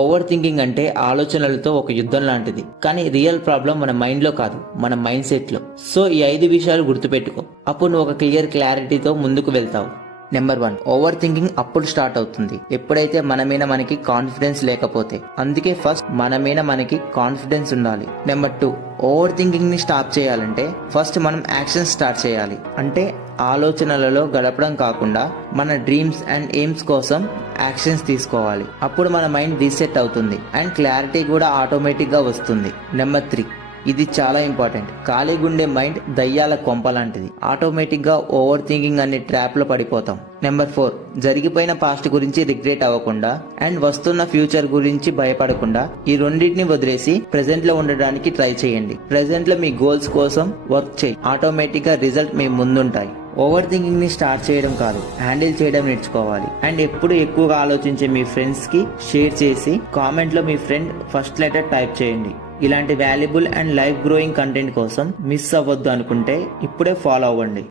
Over thinking అంటే ఆలోచనలతో ఒక యుద్ధం లాంటిది. కానీ రియల్ ప్రాబ్లం మన మైండ్ లో కాదు, మన మైండ్ సెట్ లో. సో ఈ 5 విషయాలు గుర్తుపెట్టుకో. అప్పుడు నువ్వు ఒక క్లారిటీతో ముందుకు వెళ్తావు. నెంబర్ 1, ఓవర్ థింకింగ్ అప్పుడు స్టార్ట్ అవుతుంది ఎప్పుడైతే మన మీద మనకి కాన్ఫిడెన్స్ లేకపోతే. అందుకే ఫస్ట్ మన మీద మనకి కాన్ఫిడెన్స్ ఉండాలి. నెంబర్ 2, ఓవర్ థింకింగ్ ని స్టాప్ చేయాలంటే ఫస్ట్ మనం యాక్షన్ స్టార్ట్ చేయాలి. అంటే ఆలోచనలలో గడపడం కాకుండా మన డ్రీమ్స్ అండ్ ఎయిమ్స్ కోసం యాక్షన్స్ తీసుకోవాలి. అప్పుడు మన మైండ్ రీసెట్ అవుతుంది అండ్ క్లారిటీ కూడా ఆటోమేటిక్ గా వస్తుంది. నెంబర్ 3, ఇది చాలా ఇంపార్టెంట్. ఖాళీగుండే మైండ్ దయ్యాల కొంప లాంటిది. ఆటోమేటిక్ గా ఓవర్ థింకింగ్ అనే ట్రాప్ లో పడిపోతాం. నెంబర్ 4, జరిగిపోయిన పాస్ట్ గురించి రిగ్రెట్ అవ్వకుండా అండ్ వస్తున్న ఫ్యూచర్ గురించి భయపడకుండా ఈ రెండింటిని వదిలేసి ప్రెసెంట్ లో ఉండడానికి ట్రై చేయండి. ప్రెసెంట్ లో మీ గోల్స్ కోసం వర్క్ చేయి. ఆటోమేటిక్ గా రిజల్ట్ మీ ముందుంటాయి. ఓవర్ థింకింగ్ ని స్టార్ట్ చేయడం కాదు, హ్యాండిల్ చేయడం నేర్చుకోవాలి. అండ్ ఎప్పుడు ఎక్కువగా ఆలోచించే మీ ఫ్రెండ్స్ కి షేర్ చేసి కామెంట్ లో మీ ఫ్రెండ్ ఫస్ట్ లెటర్ టైప్ చేయండి. ఇలాంటి valuable and life growing content కోసం మిస్ అవ్వద్దు అనుకుంటే ఇప్పుడే ఫాలో అవ్వండి.